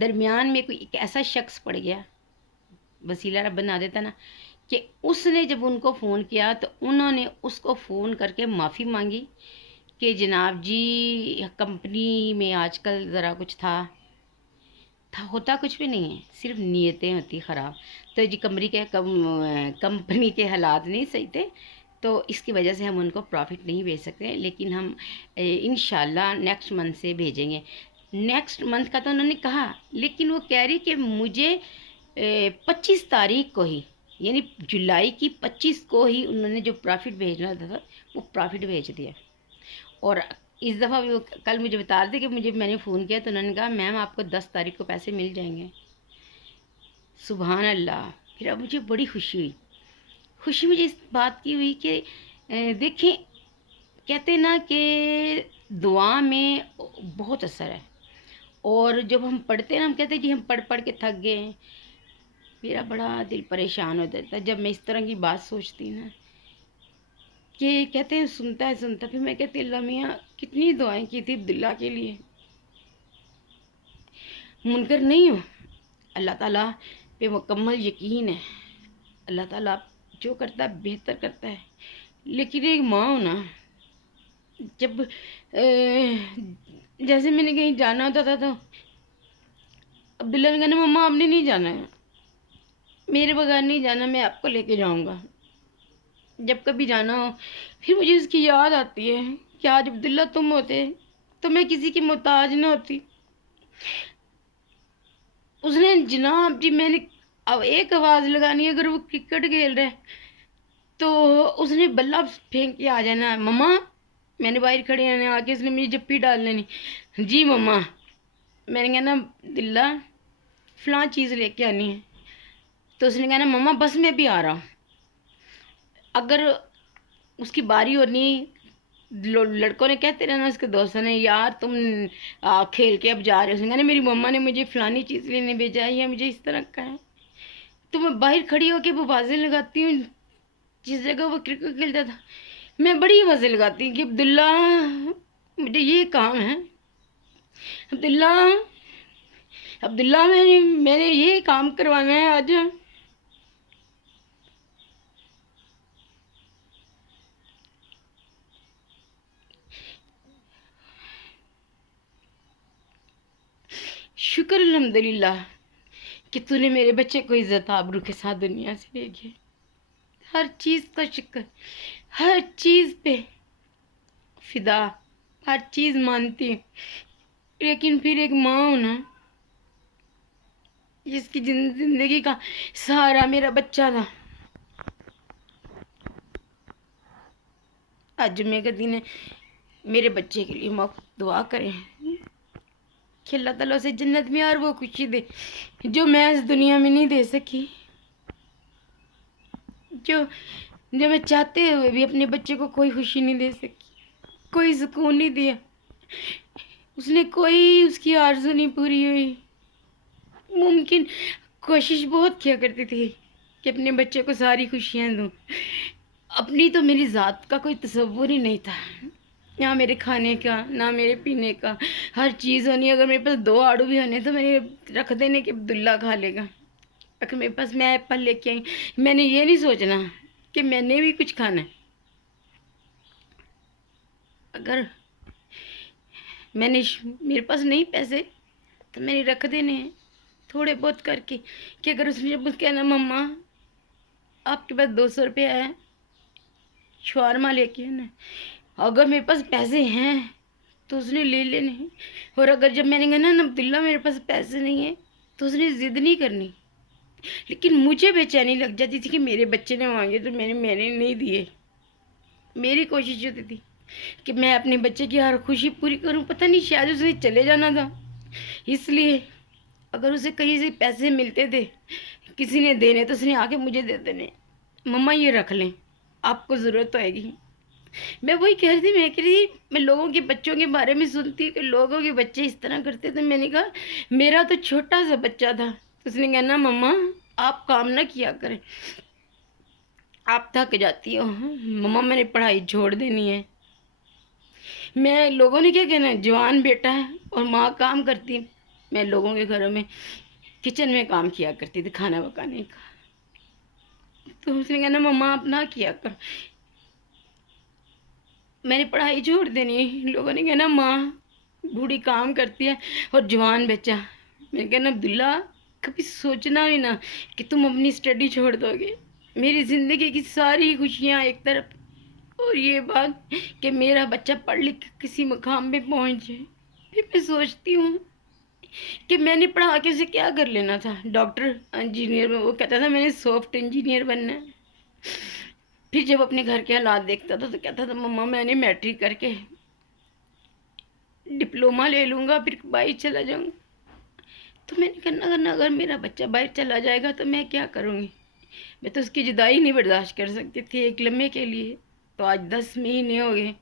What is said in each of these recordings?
درمیان میں کوئی ایک ایسا شخص پڑ گیا، وسیلہ رب بنا دیتا نا، کہ اس نے جب ان کو فون کیا تو انہوں نے اس کو فون کر کے معافی مانگی کہ جناب جی کمپنی میں آج کل ذرا کچھ تھا ہوتا کچھ بھی نہیں ہے، صرف نیتیں ہوتی خراب، تو جی کمپنی کے حالات نہیں صحیح تھے، تو اس کی وجہ سے ہم ان کو پروفٹ نہیں بھیج سکتے، لیکن ہم انشاءاللہ نیکسٹ منتھ سے بھیجیں گے۔ نیکسٹ منتھ کا تو انہوں نے کہا، لیکن وہ کہہ رہی کہ مجھے 25 تاریخ کو ہی، یعنی جولائی کی 25 کو ہی انہوں نے جو پروفٹ بھیجنا تھا وہ پروفٹ بھیج دیا۔ اور اس دفعہ بھی وہ کل مجھے بتا رہے تھے کہ میں نے فون کیا تو انہوں نے کہا میم آپ کو 10 تاریخ کو پیسے مل جائیں گے۔ سبحان اللہ! پھر اب مجھے بڑی خوشی ہوئی، خوشی مجھے اس بات کی ہوئی کہ دیکھیں، کہتے ہیں نا کہ دعا میں بہت اثر ہے، اور جب ہم پڑھتے ہیں نا، ہم کہتے ہیں جی ہم پڑھ پڑھ کے تھک گئے ہیں، میرا بڑا دل پریشان ہو جاتا ہے جب میں اس طرح کی بات سوچتی نا، کہ کہتے ہیں سنتا ہے سنتا، پھر میں کہتی اللہ میاں کتنی دعائیں کی تھی عبداللہ کے لیے، منکر نہیں ہوں، اللہ تعالیٰ پہ مکمل یقین ہے، اللہ تعالیٰ جو کرتا ہے بہتر کرتا ہے، لیکن ایک ماں ہو نا، جب جیسے میں نے کہیں جانا ہوتا تھا تو عبداللہ نے کہا مما آپ نے نہیں جانا ہے، میرے بغیر نہیں جانا، میں آپ کو لے کے جاؤں گا، جب کبھی جانا ہو۔ پھر مجھے اس کی یاد آتی ہے کہ آج عبداللہ تم ہوتے تو میں کسی کی محتاج نہ ہوتی۔ اس نے جناب جی، میں نے اب ایک آواز لگانی ہے، اگر وہ کرکٹ کھیل رہے تو اس نے بلہ پھینک کے آ جانا، مما میں نے باہر کھڑے آنے آ کے اس نے مجھے جپی ڈال لینی، جی مما، میں نے کہنا عبداللہ فلاں چیز لے کے آنی ہے، تو اس نے کہنا مما بس میں بھی آ رہا ہوں۔ اگر اس کی باری ہونی، لڑکوں نے کہتے رہنا اس کے دوستوں نے یار تم کھیل کے اب جا رہے ہو، اس نے کہنا میری مما نے مجھے فلانی چیز لینے بھیجا ہے یا مجھے اس طرح کا ہے، تو میں باہر کھڑی ہو کے وہ بازیں لگاتی ہوں، جس جگہ وہ کرکٹ کھیلتا تھا میں بڑی بازیں لگاتی ہوں کہ عبداللہ مجھے یہ کام ہے، عبداللہ عبداللہ میں نے یہ کام کروانا ہے آج۔ شکر الحمدللہ کہ تو نے میرے بچے کو عزت آبرو کے ساتھ دنیا سے لے گئے، ہر چیز کا شکر، ہر چیز پہ فدا، ہر چیز مانتی ہوں، لیکن پھر ایک ماں ہونا جس کی زندگی کا سہارا میرا بچہ تھا۔ آج جمعے کے دن میرے بچے کے لیے دعا کریں کہ اللہ تعالیٰ اسے جنت میں اور وہ خوشی دے جو میں اس دنیا میں نہیں دے سکی، جو میں چاہتے ہوئے بھی اپنے بچے کو کوئی خوشی نہیں دے سکی، کوئی سکون نہیں دیا، اس نے کوئی اس کی آرزو نہیں پوری ہوئی۔ ممکن کوشش بہت کیا کرتی تھی کہ اپنے بچے کو ساری خوشیاں دوں، اپنی تو میری ذات کا کوئی تصور ہی نہیں تھا، نہ میرے کھانے کا نہ میرے پینے کا، ہر چیز ہونی، اگر میرے پاس 2 آڑو بھی ہونے تو میں نے رکھ دینے کہ عبداللہ کھا لے گا، اگر میرے پاس میں ایپل لے کے آئی، میں نے یہ نہیں سوچنا کہ میں نے بھی کچھ کھانا ہے، اگر میرے پاس نہیں پیسے تو میں نے رکھ دینے ہیں تھوڑے بہت کر کے، کہ اگر اس نے جب کہنا مما آپ کے پاس 200 روپے ہے شورما لے کے آنا، اگر میرے پاس پیسے ہیں تو اس نے لے لینے ہیں، اور اگر جب میں نے کہا نا عبداللہ میرے پاس پیسے نہیں ہیں تو اس نے ضد نہیں کرنی، لیکن مجھے بے چینی لگ جاتی تھی کہ میرے بچے نے مانگے تو میں نے نہیں دیے۔ میری کوشش ہوتی تھی کہ میں اپنے بچے کی ہر خوشی پوری کروں، پتہ نہیں شاید اس نے چلے جانا تھا، اس لیے اگر اسے کہیں سے پیسے ملتے تھے کسی نے دینے تو اس نے آ کے مجھے دے دینے، مما یہ رکھ لیں آپ کو ضرورت آئے گی۔ میں وہی کہہ رہی تھی، میں لوگوں کے بچوں کے بارے میں سنتی ہوں کہ لوگوں کے بچے اس طرح کرتے تھے، میں نے کہا میرا تو چھوٹا سا بچہ تھا، اس نے کہنا مما آپ کام نہ کیا کریں، آپ تھک جاتی ہو، مما میں نے پڑھائی چھوڑ دینی ہے، میں لوگوں نے کیا کہنا ہے جوان بیٹا ہے اور ماں کام کرتی ہے، میں لوگوں کے گھروں میں کچن میں کام کیا کرتی تھی کھانا پکانے کا، تو اس نے کہا نا مما آپ نہ کیا کر، میں نے پڑھائی چھوڑ دینی ہے، لوگوں نے کہا نا ماں بوڑھی کام کرتی ہے اور جوان بچہ، میں نے کہا نا عبداللہ کبھی سوچنا بھی نہ کہ تم اپنی اسٹڈی چھوڑ دو گے، میری زندگی کی ساری خوشیاں ایک طرف اور یہ بات کہ میرا بچہ پڑھ لکھ کے کسی مقام پہ پہنچے، پھر میں سوچتی ہوں کہ میں نے پڑھا کے اسے کیا کر لینا تھا، ڈاکٹر انجینئر میں وہ کہتا تھا میں نے سافٹ انجینئر بننا ہے، پھر جب اپنے گھر کے حالات دیکھتا تھا تو کہتا تھا مما میں نے میٹرک کر کے ڈپلومہ لے لوں گا پھر باہر چلا جاؤں گا، تو میں نے کرنا اگر میرا بچہ باہر چلا جائے گا تو میں کیا کروں گی، میں تو اس کی جدائی نہیں برداشت کر سکتی تھی ایک لمحے کے لیے، تو آج 10 مہینے ہو گئے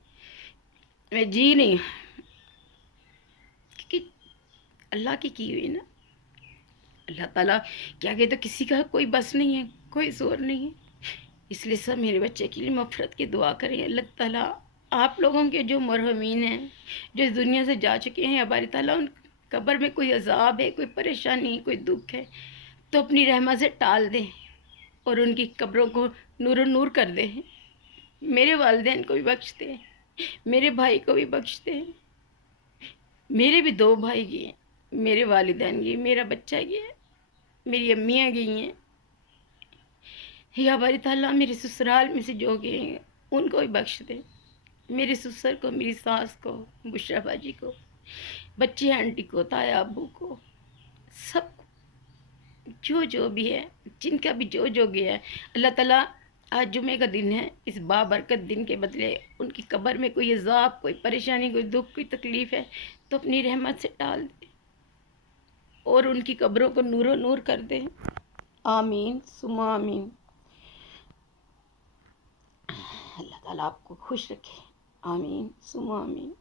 میں جی نہیں، کیونکہ اللہ کی ہوئی نا، اللہ تعالیٰ کیا کہ تو کسی کا کوئی بس نہیں ہے، کوئی زور نہیں ہے، اس لیے سب میرے بچے کے لیے مغفرت کی دعا کریں، اللہ تعالیٰ آپ لوگوں کے جو مرحومین ہیں جو اس دنیا سے جا چکے ہیں، باری تعالیٰ ان قبر میں کوئی عذاب ہے، کوئی پریشانی، کوئی دکھ ہے تو اپنی رحمت سے ٹال دیں اور ان کی قبروں کو نور و نور کر دیں، میرے والدین کو بھی بخش دیں، میرے بھائی کو بھی بخش دیں، میرے بھی 2 بھائی گئے ہیں، میرے والدین گئے، میرا بچہ گیا ہے، میری امیاں گئی ہیں، یا باری تعالیٰ میرے سسرال میں سے جو گئے ہیں ان کو بھی بخش دے، میرے سسر کو، میری ساس کو، بشرا باجی کو، بچی آنٹی کو، تایا ابو کو، سب کو، جو بھی ہے، جن کا بھی جو گیا ہے، اللہ تعالیٰ آج جمعے کا دن ہے، اس بابرکت دن کے بدلے ان کی قبر میں کوئی عذاب، کوئی پریشانی، کوئی دکھ، کوئی تکلیف ہے تو اپنی رحمت سے ٹال دے اور ان کی قبروں کو نور و نور کر دے، آمین ثم آمین۔ اللہ تعالیٰ آپ کو خوش رکھے، آمین ثم آمین۔